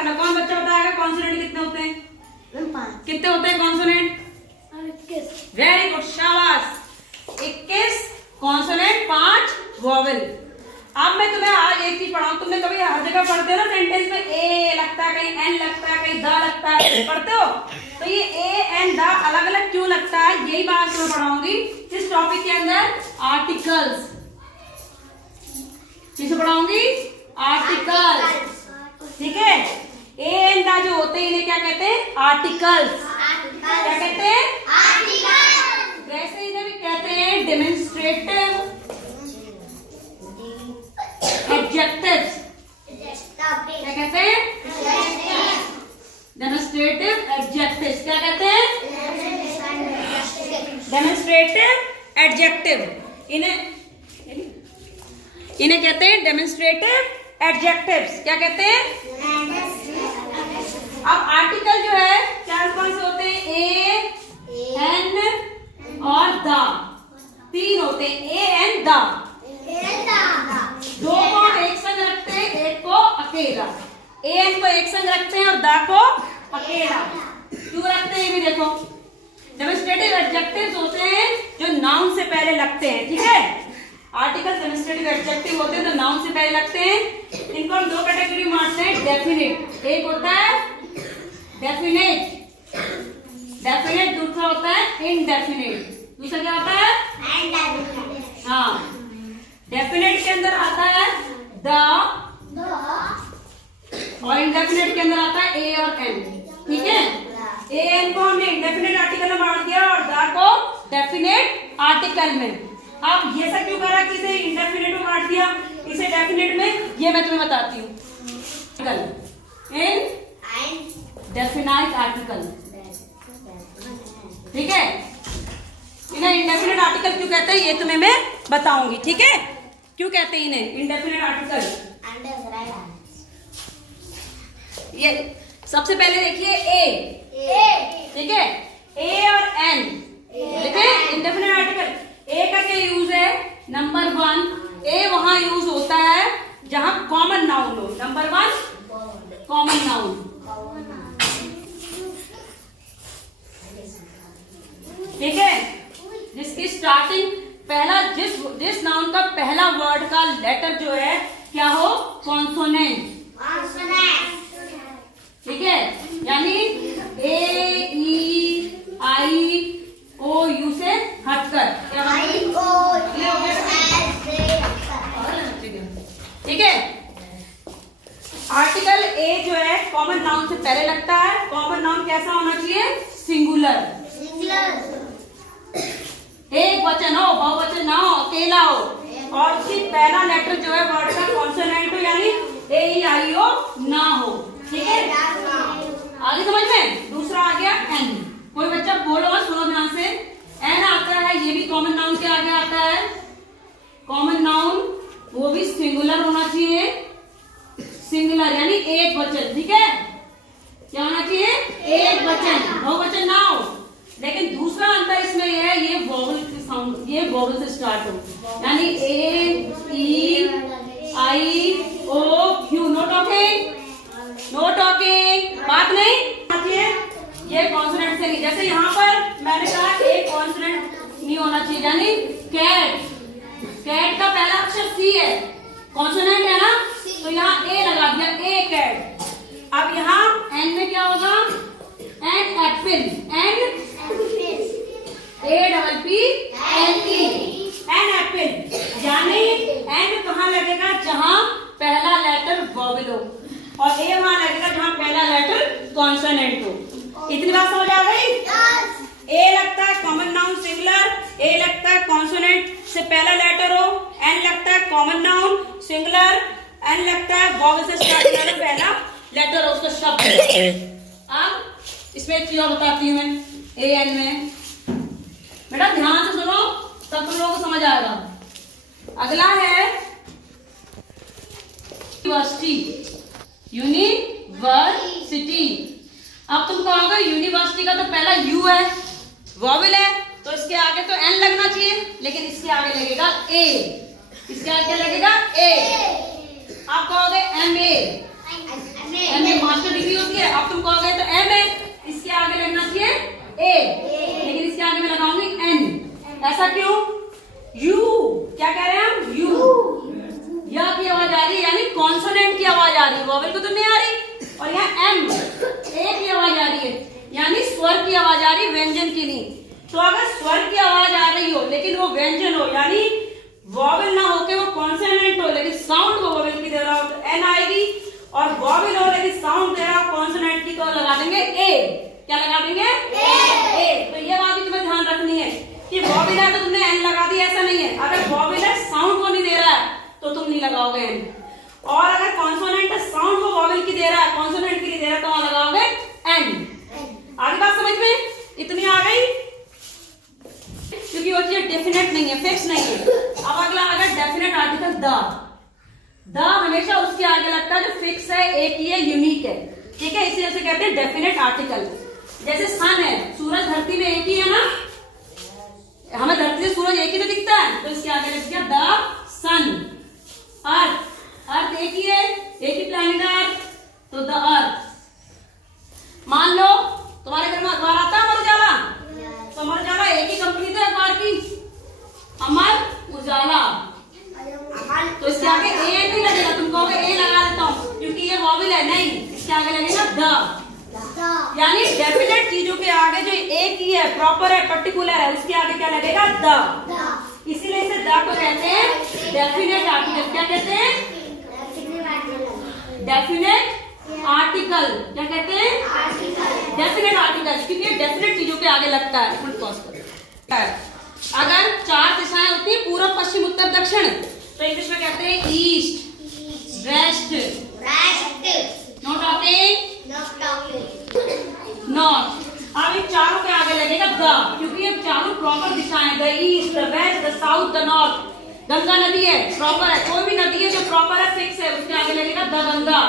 करना। कौन बच्चा बताएगा कॉन्सोनेंट कितने होते हैं? 5। कितने होते हैं कॉन्सोनेंट? 21। वेरी गुड, शाबाश। 21 कॉन्सोनेंट, 5 वोवेल। अब मैं तुम्हें आज एक चीज पढ़ाऊं। तुमने कभी हर जगह पढ़ते हो ना सेंटेंस में ए लगता है, कहीं एन लगता है, कहीं द लगता है, पढ़ते हो? तो ये ए एन द अलग अलग क्यों लगता है, यही बात मैं पढ़ाऊंगी इस टॉपिक के अंदर। आर्टिकल्स किसे पढ़ाऊंगी? आर्टिकल्स, ठीक है। ए एन द जो होते हैं इन्हें क्या कहते हैं? आर्टिकल्स। क्या कहते हैं? आर्टिकल्स। वैसे इन्हें भी कहते हैं डेमोन्स्ट्रेटिव एडजेक्टिव्स। क्या कहते हैं? Demonstrative adjectives. क्या कहते हैं? Demonstrative adjective. इन्हें कहते हैं डेमोन्स्ट्रेटिव एडजेक्टिव्स। क्या कहते हैं? अब आर्टिकल जो है चार कौन से होते हैं? ए, एन और द, 3 होते हैं। ए एन द, दो को एक संग रखते हैं, एक को अकेला। ए एन को एक संग रखते हैं और द को अकेला। क्यों रखते हैं ये भी देखो। डेमोन्स्ट्रेटिव एडजेक्टिव्स होते हैं जो नाउन से पहले लगते हैं, ठीक है। आर्टिकल डेमोन्स्ट्रेटिव एडजेक्टिव होते हैं तो नाउन से पहले लगते हैं। इनको हम 2 कैटेगरी में बांटते हैं। डेफिनेट, एक होता है डेफिनेट, डेफिनेट, दूसरा होता है इनडेफिनेट। दूसरा क्या होता है? हाँ, डेफिनेट के अंदर आता है द और इनडेफिनेट के अंदर आता है ए और एन, ठीक है। ए एन को हमने इंडेफिनेट आर्टिकल में बांट दिया और द को डेफिनेट आर्टिकल में। अब ये सब क्यों करा कि इसे इंडेफिनेट में बांट दिया, इसे डेफिनेट में? ये मैं तुम्हें बताती हूँ। इन डेफिनाइट आर्टिकल, ठीक है। इन्हें इंडेफिनेट आर्टिकल क्यों कहते हैं ये तुम्हें मैं बताऊंगी, ठीक है। क्यों कहते हैं इन्हें इंडेफिनेट आर्टिकल? ये सबसे पहले देखिए ए, ठीक है। ए और एन, देखिए इंडेफिनेट आर्टिकल। ए का क्या यूज है? नंबर 1, ए वहां यूज होता है जहां कॉमन नाउन हो। नंबर 1 कॉमन नाउन, ठीक है। जिसकी स्टार्टिंग पहला जिस नाउन का पहला वर्ड का लेटर जो है क्या हो? कॉन्सोनेंट, ठीक है। यानी A E I O you से हटकर, ठीक है। आर्टिकल ए जो है कॉमन नाउन से पहले लगता है। कॉमन नाउन कैसा होना चाहिए? सिंगुलर, एक वचन हो, बहुवचन ना हो, अकेला हो, और उसकी पहला लेटर जो है वर्ड का कॉन्सोनेंट हो, यानी ए ई आई ओ ना हो, ठीक है। आगे समझ में? दूसरा आ गया एन। कोई बच्चा बोलो, सुनो ध्यान से। एन आता है, ये भी कॉमन नाउन के आगे आता है। कॉमन नाउन वो भी सिंगुलर होना चाहिए, सिंगुलर यानी एक वचन, ठीक है। क्या होना चाहिए? एक वचन, बहुवचन ना हो। लेकिन दूसरा अंतर इसमें यह है, ये वोवल के साउंड, ये वोवल से स्टार्ट हो, यानी A E I O Q. No talking, no talking, बात नहीं आती है। ये कॉन्सोनेंट से नहीं, जैसे यहाँ पर मैंने कहा एक कॉन्सोनेंट नहीं होना चाहिए, यानी कैट, कैट का पहला अक्षर सी है, कॉन्सोनेंट है ना, तो यहाँ ए लगा दिया, ए कैट। अब यहाँ एन में क्या होगा? An apple, an a double p l e, an apple. यानी एन कहाँ लगेगा? जहां पहला लेटर वोवेल हो, और ए वहां लगेगा जहां पहला लेटर कॉन्सोनेंट हो। इतनी बात समझ आ गई? ए लगता है कॉमन नाउन सिंगुलर, ए लगता है कॉन्सोनेंट से पहला लेटर हो, एन लगता है कॉमन नाउन सिंगुलर, एन लगता है वोवेल से स्टार्ट होने वाला पहला लेटर हो उसका शब्द। अब इसमें एक चीज और बताती हूँ मैं। ए एन में बेटा ध्यान से सुनो, तब तुम लोगों को समझ आएगा। अगला है यूनिवर्सिटी, यूनिवर्सिटी। अब तुम कहोगे यूनिवर्सिटी का तो पहला यू है, वोवेल है, तो इसके आगे तो एन लगना चाहिए, लेकिन इसके आगे लगेगा ए। इसके आगे क्या लगेगा? ए। आप कहोगे एम ए, मास्टर वॉवेल को तो नहीं आ रही, और यहाँ एम ए की आवाज आ रही है, यानी स्वर की आवाज आ रही है, व्यंजन की नहीं। तो अगर स्वर की आवाज आ रही हो लेकिन वो व्यंजन हो, यानी वॉवेल ना होके वो कॉन्सोनेंट हो लेकिन साउंड वो वॉवेल की दे रहा हो तो एन आएगी, और वॉवेल हो लेकिन साउंड दे रहा हो कॉन्सोनेंट की तो लगा देंगे ए। क्या लगा देंगे? ए। तो ये बात भी तुम्हें ध्यान रखनी है कि वॉवेल है तो तुमने एन लगा दी, ऐसा नहीं है। अगर वॉवेल है साउंड को नहीं दे रहा है तो तुम नहीं लगाओगे एन, और अगर कॉन्सोनेंट है साउंड को वॉवेल की दे रहा है, कॉन्सोनेंट की नहीं दे रहा है, तो वहां लगाओगे एन। आगे बात समझ में इतनी आ गई? क्योंकि वो चीज डेफिनेट नहीं है, फिक्स नहीं है। अब अगला आ गया डेफिनेट आर्टिकल द हमेशा उसके आगे लगता है जो फिक्स है, एक ही है, यूनिक है, ठीक है, इसीलिए उसे कहते हैं डेफिनेट आर्टिकल। जैसे सन है, सूरज धरती में एक ही है ना, हमें धरती से सूरज एक ही तो दिखता है, तो इसके आगे लग गया द सन। अर्थ एक ही है, एक ही प्लैनेट है अर्थ, तो द अर्थ। मान लो तुम्हारे घर में अखबार आता है अमर उजाला, तो अमर उजाला एक ही कंपनी तो अखबार की, अमर उजाला, तो इसके आगे ए नहीं लगेगा, तुम कहोगे ए लगा देता हूं क्योंकि ये वॉवेल है, नहीं, इसके आगे लगेगा द। यानी डेफिनेट चीजों के आगे जो एक ही है, प्रॉपर है, पर्टिकुलर है, उसके आगे क्या लगेगा? द। इसीलिए इसे द को कहते हैं डेफिनेट आर्टिकल। क्या कहते हैं? Definite article. क्या कहते हैं? डेफिनेट आर्टिकल, क्योंकि डेफिनेट चीजों के आगे लगता है। अगर 4 दिशाएं होती है, पूर्व पश्चिम उत्तर दक्षिण, तो इंग्लिश में कहते हैं east west know talking north. अब इन चारों के आगे लगेगा द, क्योंकि ये चारों प्रॉपर दिशाएं, the east, the west, the south, the north. Ganga नदी है, प्रॉपर है, कोई भी नदी है जो प्रॉपर है, फिक्स है, उसके आगे लगेगा द गंगा।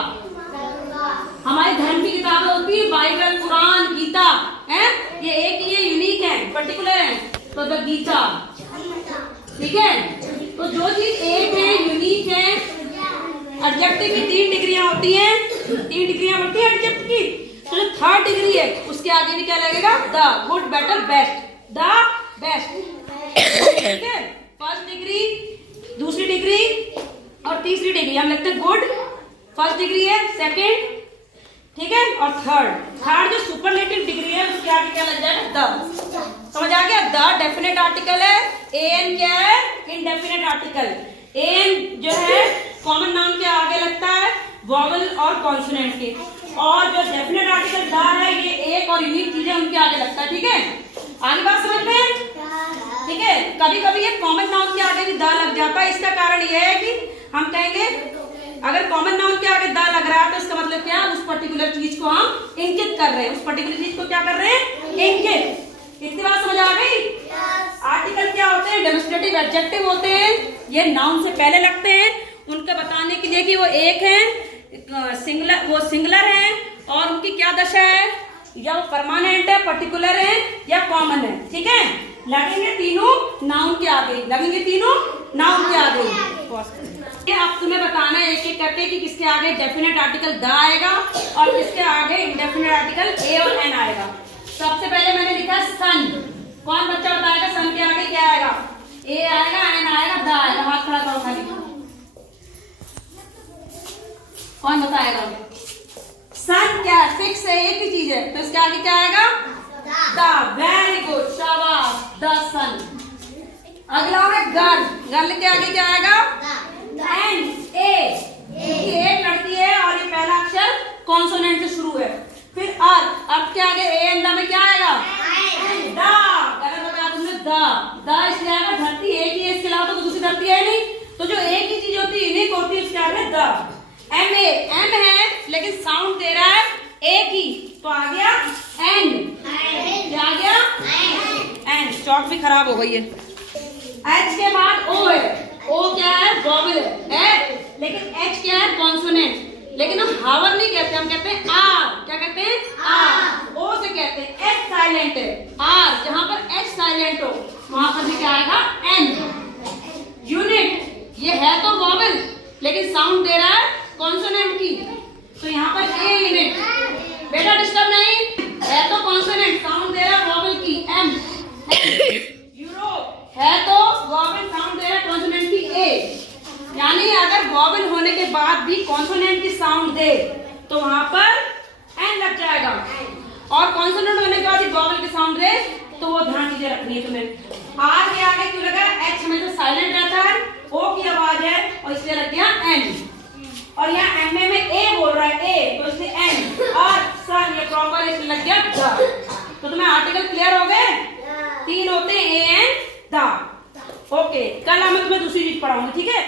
हमारी धर्म की किताबें होती है, बाइबल, कुरान, गीता, है, ये एक ही है, यूनिक है, पर्टिकुलर है, तो द गीता, ठीक है। तो जो चीज एक है, यूनिक है, एडजेक्टिव की 3 डिग्रियां होती हैं, 3 डिग्रियां होती है एडजेक्टिव की, तो जो 3rd डिग्री है उसके आगे भी क्या लगेगा? The, good, better, best, the best, ठीक है। 1st डिग्री, 2री डिग्री और 3री डिग्री हम लिखते हैं गुड, 1st डिग्री है, 2nd, ठीक है, और 3rd जो सुपरलेटिव डिग्री है उसके आगे क्या लग जाएगा? द। समझ आ गया? द डेफिनेट आर्टिकल है, एन क्या है? Indefinite article. एन जो है कॉमन नाउन के आगे लगता है, वॉवेल और कॉन्सोनेंट के, और जो डेफिनेट आर्टिकल द है ये एक और यूनिक चीजें उनके आगे लगता है, ठीक है। आगे बात समझ में? ठीक है। कभी कभी ये कॉमन नाउन के आगे भी द लग जाता है, इसका कारण ये है कि हम कहेंगे अगर कॉमन नाउन के आगे द लग रहा है तो इसका मतलब क्या है? उस पर्टिकुलर चीज को हम इंगित कर रहे हैं, उस पर्टिकुलर चीज को क्या कर रहे हैं? इंगित। इतनी बात समझ आ गई? आर्टिकल क्या होते हैं? डेमोस्ट्रेटिव एडजेक्टिव होते हैं, ये नाउन से पहले लगते हैं, उनका बताने के लिए कि वो एक है, सिंगुलर, वो सिंगुलर है, और उनकी क्या दशा है, या वो परमानेंट है, पर्टिकुलर है, या कॉमन है, ठीक है। लगेंगे तीनों नाउन के आगे, लगेंगे तीनों नाउन के आगे। अब तुम्हें बताना है एक एक करके कि किसके आगे डेफिनेट आर्टिकल द आएगा और किसके आगे इंडेफिनेट आर्टिकल ए और एन आएगा। सबसे पहले मैंने लिखा सन, कौन बच्चा बताएगा सन के आगे क्या आएगा? ए आएगा, एन आएगा, द आएगा। हाथ खड़ा करो खाली, कौन बताएगा? सन क्या है? फिक्स है, एक ही चीज है, तो इसके आगे क्या आएगा? द। वेरी गुड, शाबाश, द सन। अगला है गर्ल, गर्ल के आगे क्या आएगा? एंड ए, एक लड़की है और ये पहला अक्षर कॉन्सोनेंट से शुरू है। फिर अर्थ के आगे ए एंड द में क्या आएगा? द। गलत बताया तुमने, द इसलिए आएगा, धरती एक ही है, इसके अलावा तो दूसरी धरती है नहीं, तो जो एक ही चीज होती है, यूनिक होती है, उसके आगे द। एम है लेकिन साउंड दे रहा है एक ही, तो आ गया एन। क्या आ गया? एन। चौक भी खराब हो गई है। एच के बाद ओ है, ओ क्या है? वॉवेल है, लेकिन एच क्या है? कॉन्सोनेंट। लेकिन हम हावर नहीं कहते, हम कहते हैं आर। क्या कहते हैं? आर। ओ से कहते हैं एच साइलेंट है, आर जहां पर एच साइलेंट हो वहां पर भी क्या आएगा? एन। यूनिट, ये है तो वॉवेल लेकिन साउंड दे रहा है कॉन्सोनेंट की, तो यहाँ पर ए यूनिट। बेटा डिस्टर्ब नहीं, है तो कॉन्सोनेंट, साउंड दे रहा है वॉवेल की, एम। यूरोप है तो वॉवेल, साउंड दे रहा है कॉन्सोनेंट की, ए। यानी अगर वॉवेल होने के बाद भी कॉन्सोनेंट की साउंड दे तो वहां पर एन लग जाएगा। और कॉन्सोनेंट होने के बाद वॉवल के साउंड रहे तो वो ध्यान चीजें रखनी है तुम्हें। आर के आगे क्यों लगा, एच हमेशा साइलेंट रहता है, ओ की आवाज है और इसलिए लग गया एन। और यहाँ एम में ए बोल रहा है ए, तो इसलिए एन। और सन ये प्रॉपर है, इसलिए लग गया द। तो तुम्हें आर्टिकल क्लियर हो गए? 3 होते हैं, ए एन द। ओके, कल मैं तुम्हें दूसरी चीज पढ़ाऊंगी, ठीक है।